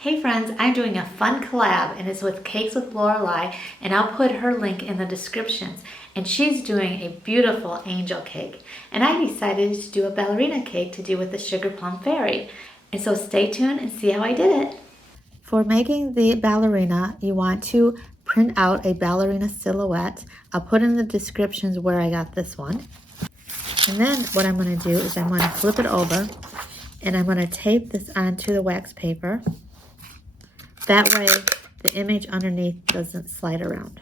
Hey friends, I'm doing a fun collab and it's with Cakes with Lorelei, and I'll put her link in the descriptions. And she's doing a beautiful angel cake. And I decided to do a ballerina cake to do with the Sugar Plum Fairy. And so stay tuned and see how I did it. For making the ballerina, you want to print out a ballerina silhouette. I'll put in the descriptions where I got this one. And then what I'm going to do is I'm going to flip it over and I'm going to tape this onto the wax paper. That way the image underneath doesn't slide around.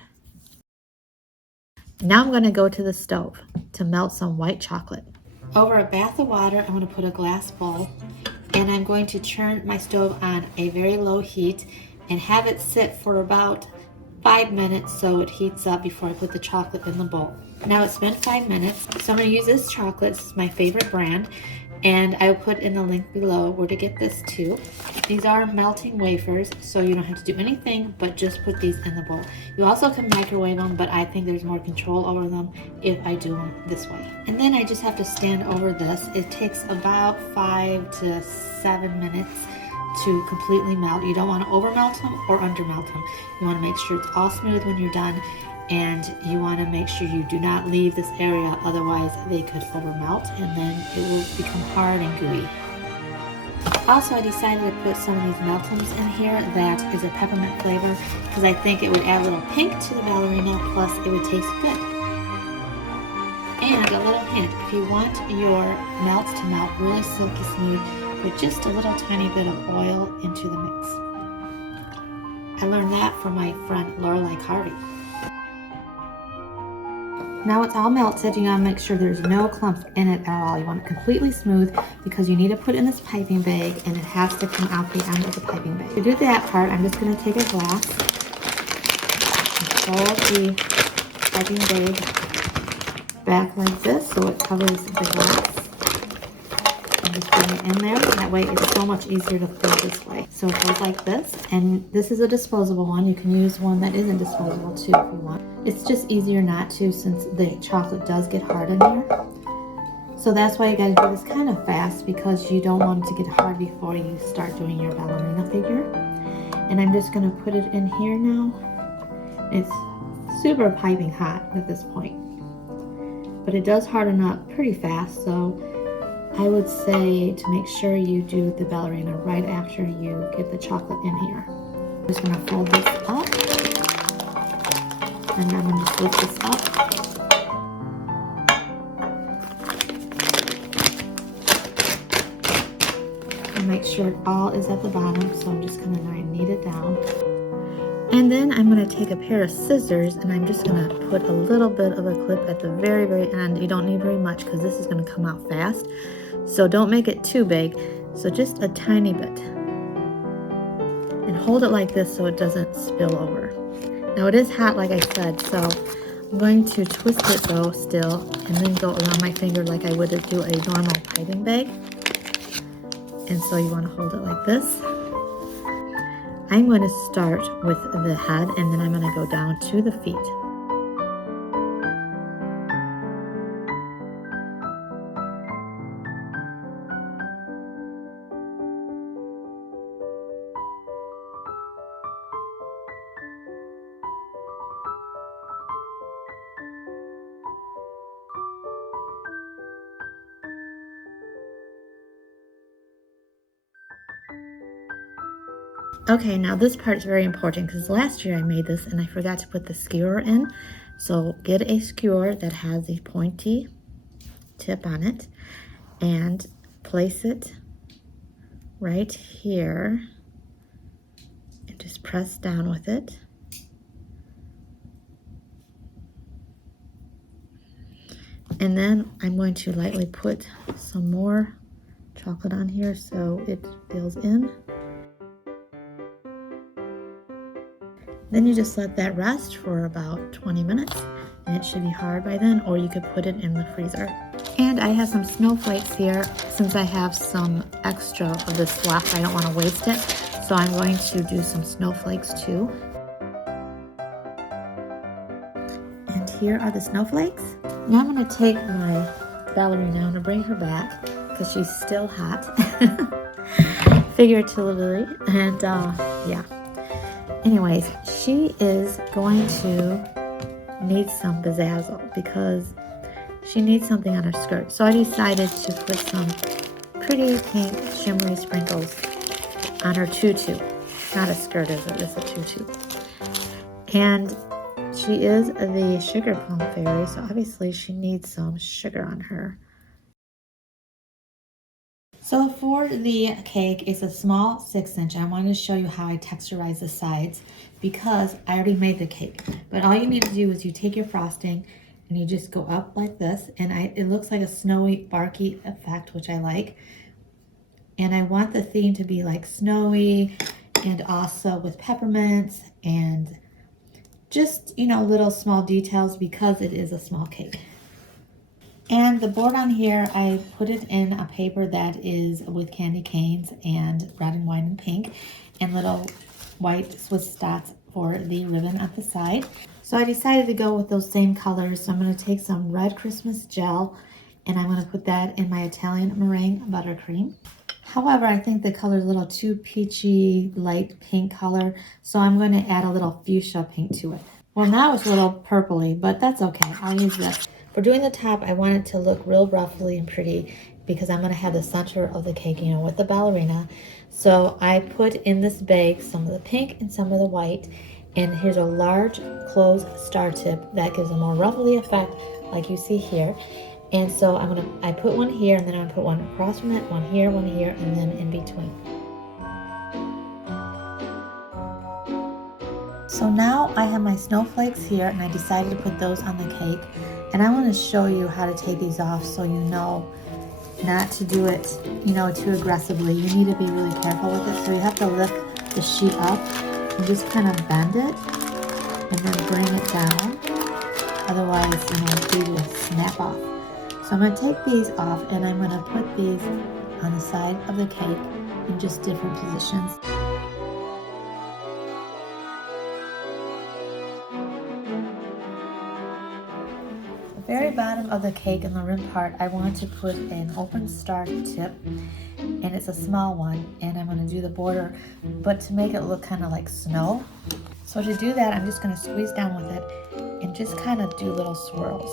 Now I'm going to go to the stove to melt some white chocolate. Over a bath of water, I'm going to put a glass bowl, and I'm going to turn my stove on a very low heat and have it sit for about 5 minutes so it heats up before I put the chocolate in the bowl. Now it's been 5 minutes, so I'm going to use this chocolate. This is my favorite brand, and I will put in the link below where to get this too. These are melting wafers, so you don't have to do anything but just put these in the bowl. You also can microwave them, but I think there's more control over them if I do them this way. And then I just have to stand over this. It takes about 5 to 7 minutes to completely melt. You don't want to over melt them or under melt them. You want to make sure it's all smooth when you're done, and you want to make sure you do not leave this area, otherwise they could over melt and then it will become hard and gooey. Also, I decided to put some of these meltums in here that is a peppermint flavor because I think it would add a little pink to the ballerina, plus it would taste good. And a little hint, if you want your melts to melt really silky smooth, put just a little tiny bit of oil into the mix. I learned that from my friend Lorelei Carvey. Now it's all melted, you want to make sure there's no clumps in it at all. You want it completely smooth because you need to put it in this piping bag and it has to come out the end of the piping bag. To do that part, I'm just going to take a glass and fold the piping bag back like this so it covers the glass. And just bring it in there, that way it's so much easier to fill this way. So it goes like this, and this is a disposable one. You can use one that isn't disposable too if you want. It's just easier not to since the chocolate does get hard in here. So that's why you gotta do this kind of fast, because you don't want it to get hard before you start doing your ballerina figure. And I'm just gonna put it in here now. It's super piping hot at this point, but it does harden up pretty fast, so I would say to make sure you do the ballerina right after you get the chocolate in here. I'm just gonna fold this up, and I'm gonna just lift this up. And make sure it all is at the bottom, so I'm just gonna knead it down. And then I'm gonna take a pair of scissors and I'm just gonna put a little bit of a clip at the very, very end. You don't need very much because this is gonna come out fast. So don't make it too big, so just a tiny bit. And hold it like this so it doesn't spill over. Now it is hot like I said, so I'm going to twist it though still and then go around my finger like I would do a normal piping bag. And so you want to hold it like this. I'm going to start with the head and then I'm going to go down to the feet. Okay, now this part is very important because last year I made this and I forgot to put the skewer in. So get a skewer that has a pointy tip on it and place it right here and just press down with it. And then I'm going to lightly put some more chocolate on here so it fills in. Then you just let that rest for about 20 minutes and it should be hard by then, or you could put it in the freezer. And I have some snowflakes here. Since I have some extra of this left, I don't want to waste it. So I'm going to do some snowflakes too. And here are the snowflakes. Now I'm going to take my ballerina and bring her back because she's still hot. figuratively, and yeah. Anyways, she is going to need some bezazzle because she needs something on her skirt. So I decided to put some pretty pink shimmery sprinkles on her tutu. Not a skirt, is it? It's a tutu. And she is the sugar plum fairy, so obviously she needs some sugar on her. So for the cake, it's a small 6-inch. I wanted to show you how I texturize the sides because I already made the cake. But all you need to do is you take your frosting and you just go up like this, and it looks like a snowy, barky effect, which I like. And I want the theme to be like snowy and also with peppermints and just, you know, little small details because it is a small cake. And the board on here, I put it in a paper that is with candy canes and red and white and pink and little white Swiss dots for the ribbon at the side. So I decided to go with those same colors. So I'm going to take some red Christmas gel and I'm going to put that in my Italian meringue buttercream. However, I think the color is a little too peachy, light pink color, so I'm going to add a little fuchsia pink to it. Well, now it's a little purpley, but that's okay. I'll use this. For doing the top, I want it to look real ruffly and pretty because I'm going to have the center of the cake, you know, with the ballerina. So I put in this bag some of the pink and some of the white, and here's a large closed star tip that gives a more ruffly effect like you see here. And so I put one here, and then I'm gonna put one across from it, one here, and then in between. So now I have my snowflakes here, and I decided to put those on the cake. And I want to show you how to take these off so you know not to do it, you know, too aggressively. You need to be really careful with it. So you have to lift the sheet up and just kind of bend it and then bring it down. Otherwise, you know, these will snap off. So I'm going to take these off and I'm going to put these on the side of the cake in just different positions. The very bottom of the cake in the rim part, I want to put an open star tip, and it's a small one, and I'm going to do the border, but to make it look kind of like snow. So to do that, I'm just going to squeeze down with it and just kind of do little swirls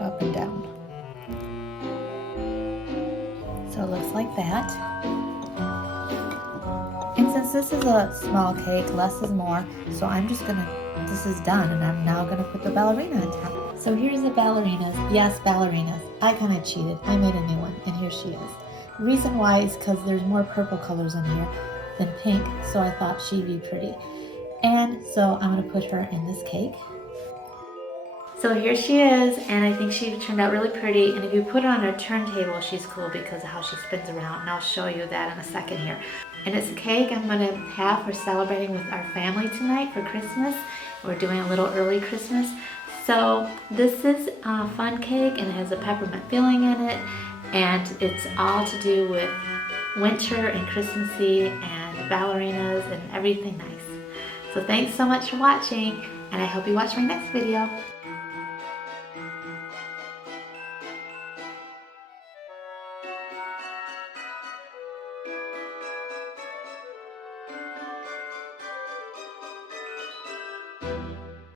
up and down. So it looks like that. And since this is a small cake, less is more, so I'm just gonna, this is done, and I'm now gonna put the ballerina on top. So here's the ballerinas. Yes, ballerinas. I kind of cheated. I made a new one, and here she is. The reason why is because there's more purple colors in here than pink, so I thought she'd be pretty. And so I'm gonna put her in this cake. So here she is, and I think she turned out really pretty. And if you put her on a turntable, she's cool because of how she spins around. And I'll show you that in a second here. And it's a cake I'm gonna have for celebrating with our family tonight for Christmas. We're doing a little early Christmas. So this is a fun cake, and it has a peppermint filling in it. And it's all to do with winter and Christmassy and ballerinas and everything nice. So thanks so much for watching, and I hope you watch my next video.